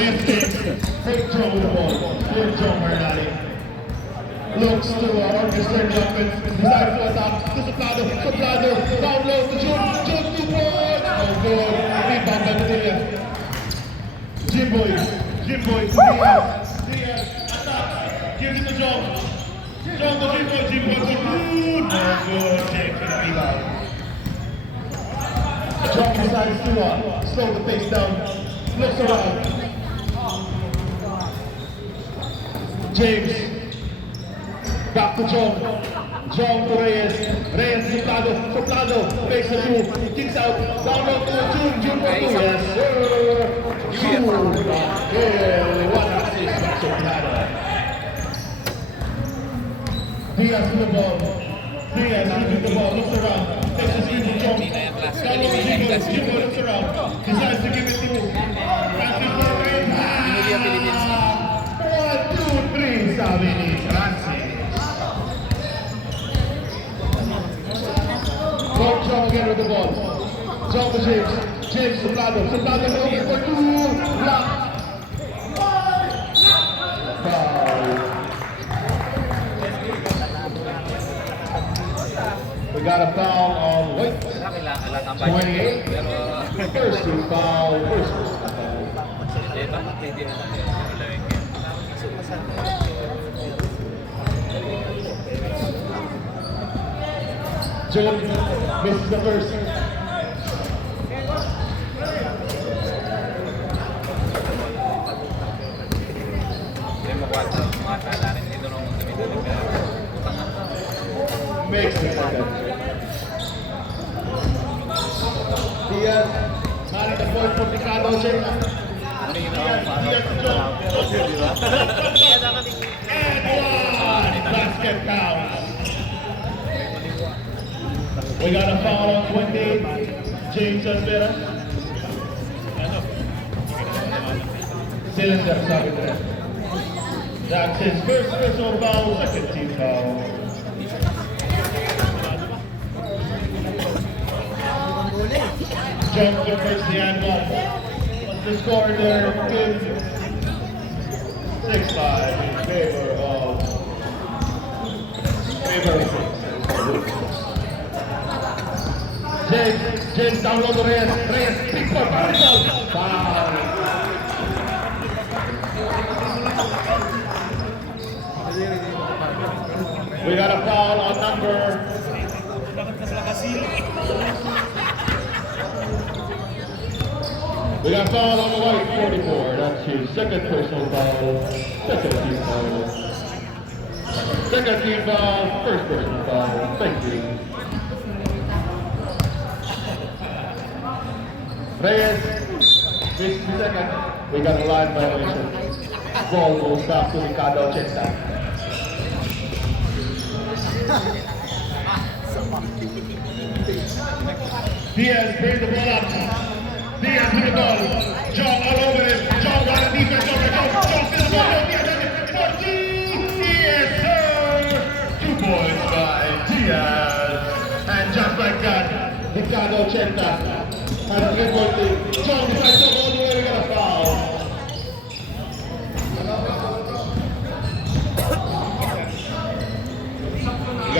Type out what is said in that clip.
Take Joe with the ball. Good Joe Bernali. Looks to orchestrate the offense. Decides to attack. To Soplado. Soplado. Down low to June. June 2 points. Oh, good. Rebound by Diaz. Jimboy. Jimboy to Diaz. Diaz. Attack. Gives it to John. John to Jimboy. Jimboy to June. Oh, good. Take the rebound. John decides to slow the pace down. Looks around. James. Back to John. John to Reyes. Reyes to Soplado. Soplado. Fakes the two. Kicks out. Down low to June. June for two. Yes, sir. June. One assist from Soplado. Diaz to the ball. Diaz losing the ball. Looks around. Takes the screen from John. Down low to Jimbo. Jimbo looks around. Decides to give it to Francis Morgan. 1, 2, 3, sabi ni Francis. John again with the ball. John to James. James Soplado. Soplado looking for two. Block. Foul. We got a foul on White. 28. First team foul. First team foul. John misses the first. Makes the second. Diaz, manning the point from Ricardo Chena. Diaz to John. And one! Basket counts. We got a foul on 28. James Alvera. Cylinder, sabi ko. That's his first personal foul, second team foul. John to first the and one. The score there is 6-5 in favor of James down low to Reyes. Reyes, big foul, foul. We got a foul on number. We got a foul on the White 44. That's his second personal foul. Second team foul. Second team foul. First personal foul. Thank you. Reyes, 50 seconds. We got a line violation. Ball goes back to Ricardo Chesta. Diaz brings the ball up. Diaz with the ball. John all over it. John got a defense over. John still the ball. Yes, sir. 2 points by Diaz. And just like that, Ricardo Chesta. And good ball team. John